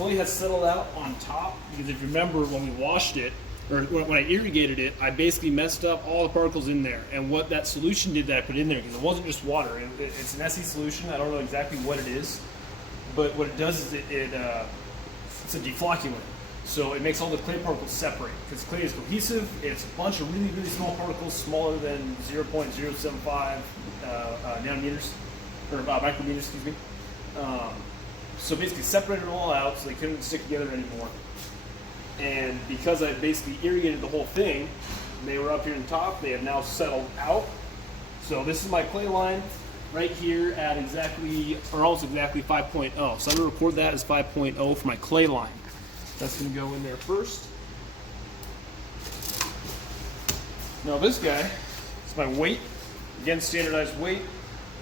clay has settled out on top, because if you remember when we washed it, or when I irrigated it, I basically messed up all the particles in there. And what that solution did that I put in there, because it wasn't just water, it's an SE solution, I don't know exactly what it is, but what it does is it's a deflocculant. So it makes all the clay particles separate, because clay is cohesive. It's a bunch of really, really small particles, smaller than 0.075 nanometers, or micrometers, excuse me. So basically separated them all out so they couldn't stick together anymore. And because I basically irrigated the whole thing, they were up here on top, they have now settled out. So this is my clay line right here at exactly, or almost exactly 5.0. So I'm gonna record that as 5.0 for my clay line. That's gonna go in there first. Now this guy is my weight. Again, standardized weight.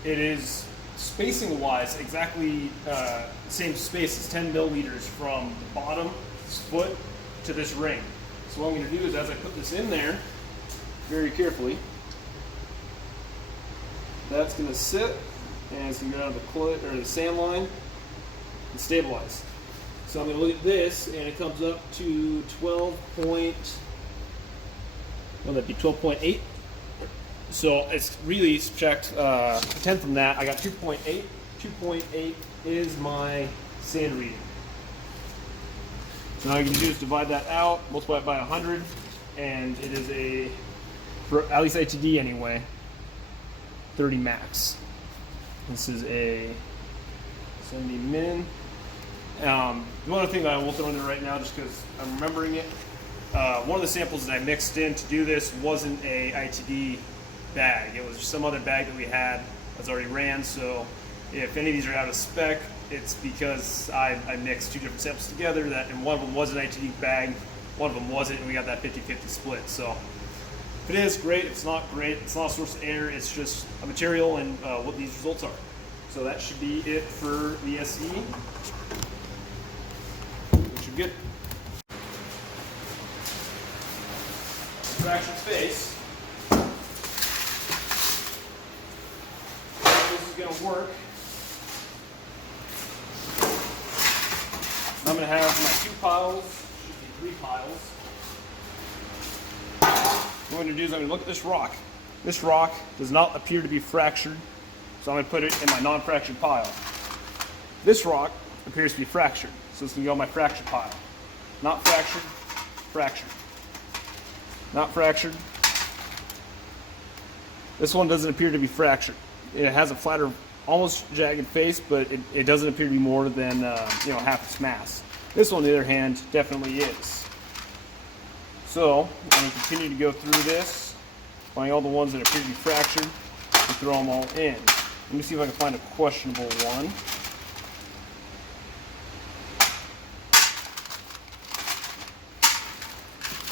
It is spacing wise exactly the same space as 10 milliliters from the bottom, this foot, to this ring. So what I'm gonna do is, as I put this in there, very carefully, that's gonna sit, and it's gonna go down to the clay, or the sand line, and stabilize. So I'm going to look at this, and it comes up to 12.8. So it's really subtract 10 from that. I got 2.8. 2.8 is my sand reading. So now all you can do is divide that out, multiply it by 100, and it is a, for at least ITD anyway, 30 max. This is a 70 min. One other thing that I will throw in there right now, just because I'm remembering it, one of the samples that I mixed in to do this wasn't a ITD bag. It was just some other bag that we had that's already ran. So if any of these are out of spec, it's because I mixed two different samples together, and one of them was an ITD bag, one of them wasn't, and we got that 50-50 split. So if it is, great. If it's not, great. It's not a source of error. It's just a material and what these results are. So that should be it for the SE. Good. Fractured face. This is going to work. I'm going to have my 2 piles, should be 3 piles. What I'm going to do is I'm going to look at this rock. This rock does not appear to be fractured, so I'm going to put it in my non-fractured pile. This rock appears to be fractured, so it's going to go in my fractured pile. Not fractured, fractured. Not fractured. This one doesn't appear to be fractured. It has a flatter, almost jagged face, but it doesn't appear to be more than half its mass. This one, on the other hand, definitely is. So I'm going to continue to go through this, find all the ones that appear to be fractured, and throw them all in. Let me see if I can find a questionable one.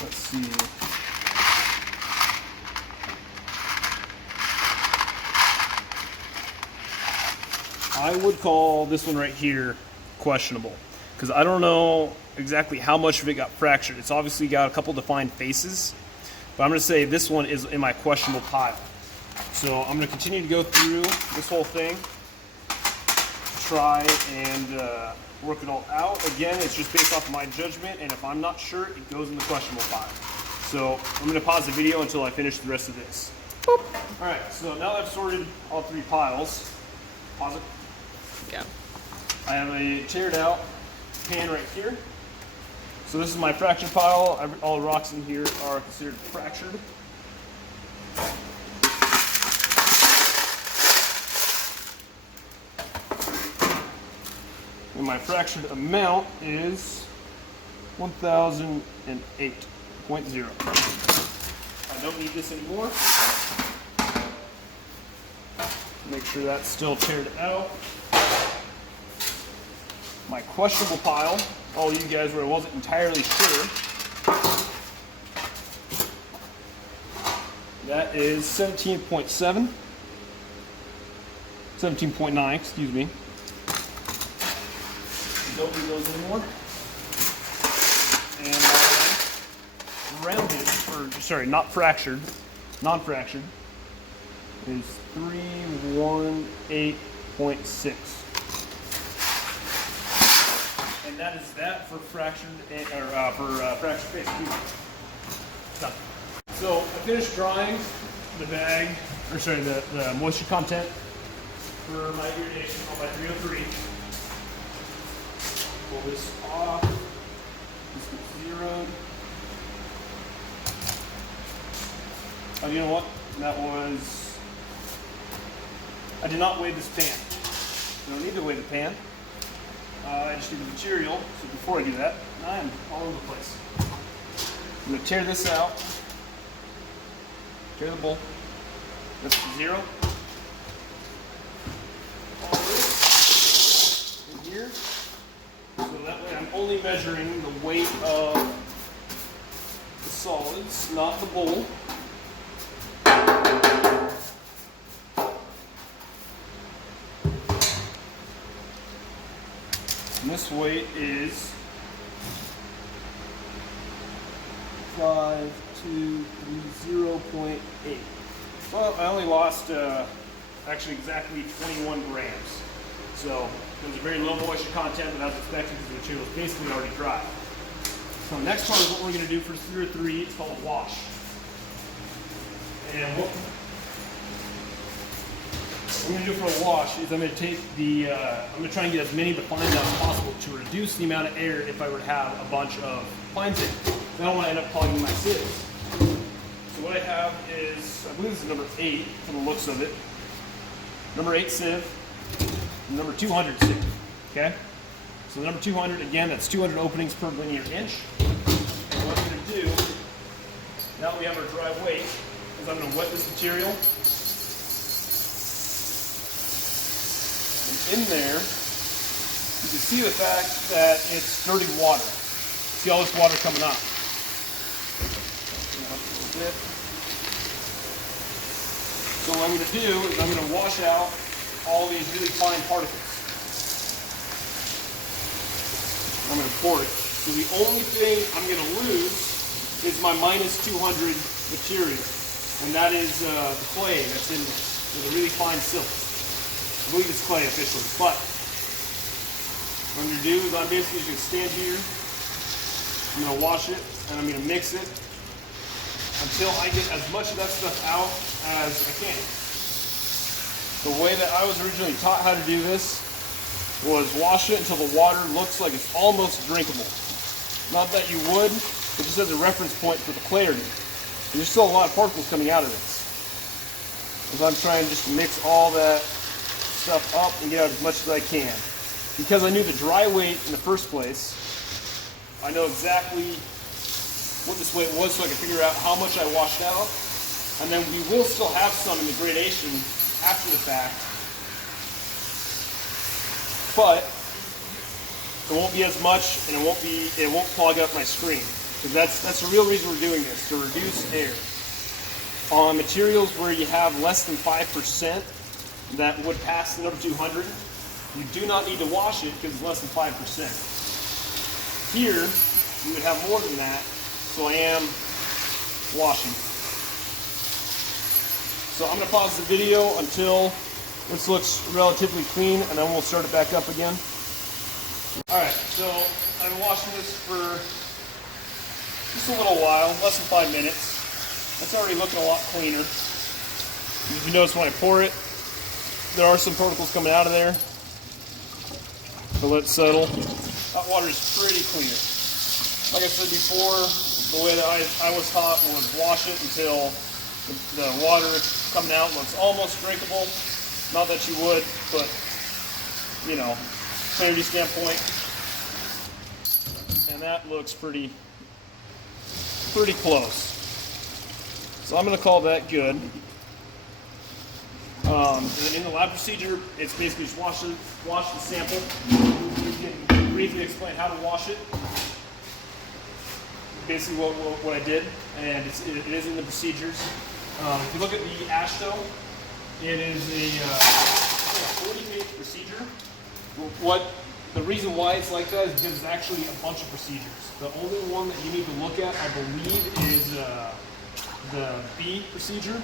Let's see. I would call this one right here questionable, because I don't know exactly how much of it got fractured. It's obviously got a couple defined faces, but I'm going to say this one is in my questionable pile. So I'm going to continue to go through this whole thing, try and work it all out. Again, it's just based off of my judgment, and if I'm not sure, it goes in the questionable pile. So I'm going to pause the video until I finish the rest of this. Boop. All right, so now that I've sorted all 3 piles, pause it. Yeah. I have a teared out pan right here. So this is my fractured pile. All the rocks in here are considered fractured. And my fractured amount is 1008.0. I don't need this anymore. Make sure that's still teared out. My questionable pile, all you guys where I wasn't entirely sure, that is 17.7, 17.9, excuse me. Don't need those anymore. And rounded, or sorry, not fractured, non-fractured, is 318.6. And And that is that for fractured fractured face. Done. So I finished drying the bag, or sorry, the moisture content for my irrigation on my 303. Pull this off. This gets zeroed. Oh, you know what? That was. I did not weigh this pan. I don't need to weigh the pan. I just do the material. So before I do that, I am all over the place. I'm going to tear this out. Tear the bowl. That's to zero. All this in here. So that way I'm only measuring the weight of the solids, not the bowl. And this weight is 0.8. Well, I only lost actually exactly 21 grams. So it was a very low moisture content, but I was expecting because the material is basically already dry. So the next part is what we're going to do for 303. It's called a wash. And what I'm going to do for a wash is I'm going to take the, I'm going to try and get as many of the fines out as possible to reduce the amount of air if I were to have a bunch of fines in. I don't want to end up clogging my sieves. So what I have is, I believe this is number 8 from the looks of it. Number 8 sieve, and number 200 sieve, okay? So the number 200, again, that's 200 openings per linear inch. And what I'm going to do, now that we have our dry weight, is I'm going to wet this material. In there, you can see the fact that it's dirty water. See all this water coming up. So what I'm going to do is I'm going to wash out all these really fine particles. I'm going to pour it. So the only thing I'm going to lose is my minus 200 material. And that is the clay that's in there. With a really fine silt. I believe it's clay officially, but what I'm going to do is I'm basically just going to stand here, I'm going to wash it, and I'm going to mix it until I get as much of that stuff out as I can. The way that I was originally taught how to do this was wash it until the water looks like it's almost drinkable. Not that you would, but just as a reference point for the clarity. There's still a lot of particles coming out of this. As I'm trying just to mix all that stuff up and get out as much as I can. Because I knew the dry weight in the first place, I know exactly what this weight was so I can figure out how much I washed out. And then we will still have some in the gradation after the fact. But it won't be as much and it won't clog up my screen. Because that's the real reason we're doing this, to reduce air. On materials where you have less than 5% that would pass the number 200, you do not need to wash it because it's less than 5%. Here, you would have more than that, so I am washing. So I'm going to pause the video until this looks relatively clean, and then we'll start it back up again. Alright, so I've been washing this for just a little while, less than 5 minutes. It's already looking a lot cleaner. If you notice when I pour it, there are some particles coming out of there. So let it settle. That water is pretty clear. Like I said before, the way that I was taught was wash it until the water coming out looks almost drinkable. Not that you would, but you know, clarity standpoint. And that looks pretty close. So I'm going to call that good. In the lab procedure, it's basically just wash the sample. You can briefly explain how to wash it. Basically what I did, and it is in the procedures. If you look at the AASHTO, it is a 40-page procedure. The reason why it's like that is because it's actually a bunch of procedures. The only one that you need to look at, I believe, is the B procedure,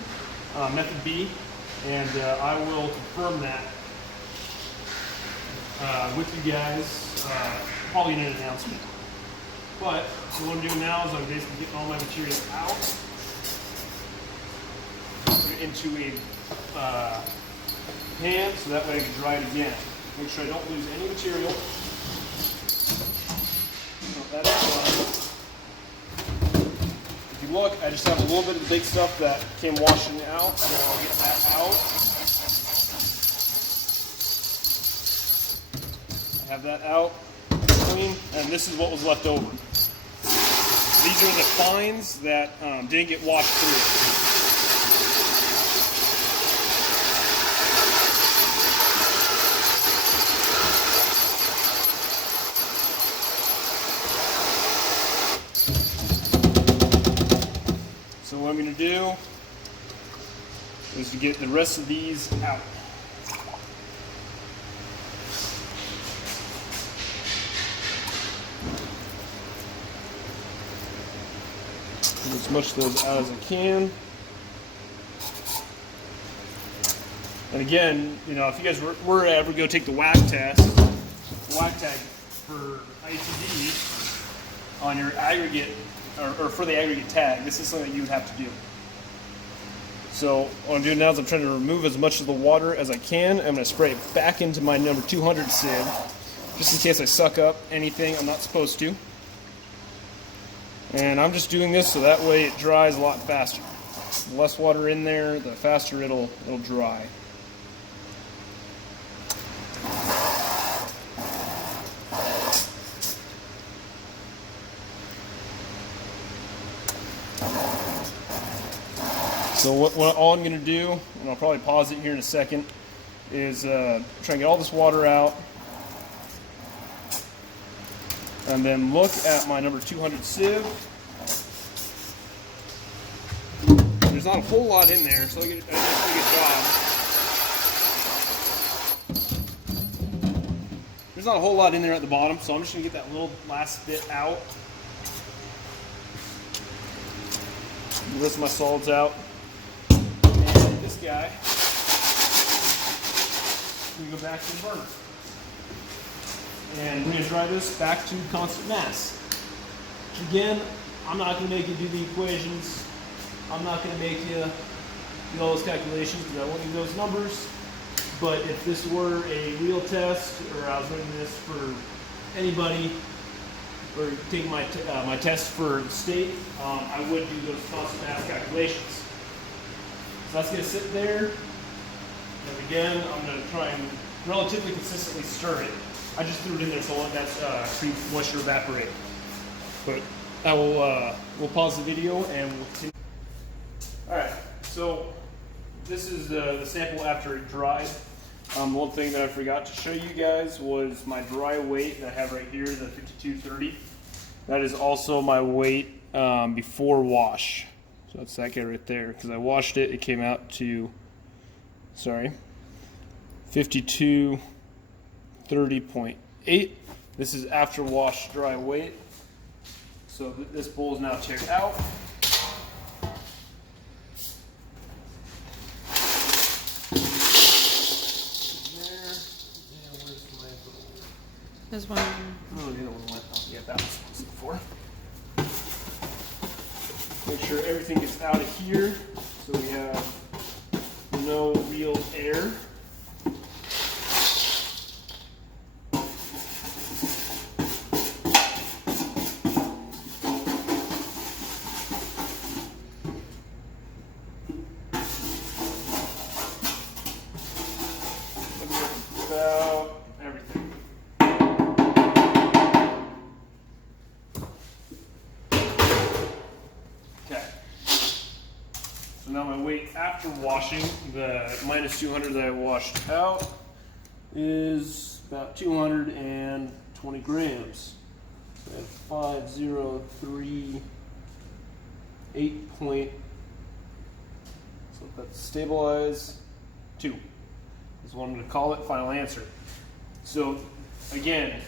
method B. And I will confirm that with you guys, probably in an announcement. But so what I'm doing now is I'm basically getting all my material out, put it into a pan so that way I can dry it again. Make sure I don't lose any material. So that's done. If you look, I just have a little bit of the big stuff that came washing out, so I'll get that out. I have that out, clean, and this is what was left over. These are the fines that didn't get washed through. So what I'm going to do is to get the rest of these out. Get as much of those out as I can. And again, you know, if you guys were to ever go take the whack test, the whack tag for ITD on your aggregate, or for the aggregate tag, this is something that you would have to do. So what I'm doing now is I'm trying to remove as much of the water as I can. I'm going to spray it back into my number 200 sieve, just in case I suck up anything I'm not supposed to. And I'm just doing this so that way it dries a lot faster. The less water in there, the faster it'll dry. So what all I'm going to do, and I'll probably pause it here in a second, is try and get all this water out, and then look at my number 200 sieve. There's not a whole lot in there, so I did a pretty good job. There's not a whole lot in there at the bottom, so I'm just going to get that little last bit out. The rest of my solids out. This guy, we go back to the burner. And we're going to dry this back to constant mass. Again, I'm not going to make you do the equations. I'm not going to make you do all those calculations because I won't use those numbers. But if this were a real test, or I was running this for anybody, or taking my test for the state, I would do those constant mass calculations. So that's going to sit there, and again, I'm going to try and relatively consistently stir it. I just threw it in there so I'll let that cream moisture evaporate. But I will we'll pause the video and we'll continue. Alright, so this is the sample after it dried. One thing that I forgot to show you guys was my dry weight that I have right here, the 5230. That is also my weight before wash. So that's that guy right there. Because I washed it, it came out to, 5230.8. This is after wash dry weight. So this bowl is now checked out. There's one. Oh, the other one went. Oh, yeah, that was before. Make sure everything gets out of here so we have no real air. About everything. Okay. So now my weight after washing, the minus 200 that I washed out, is about 220 grams. And 5038 point, so that's stabilize 2. Is what I'm going to call it, final answer. So again,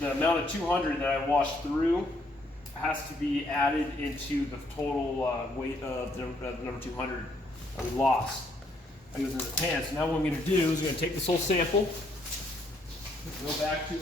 the amount of 200 that I washed through has to be added into the total weight of the number 200 that we lost. I goes into the pan. So now what I'm going to do is I'm going to take this whole sample, Go back to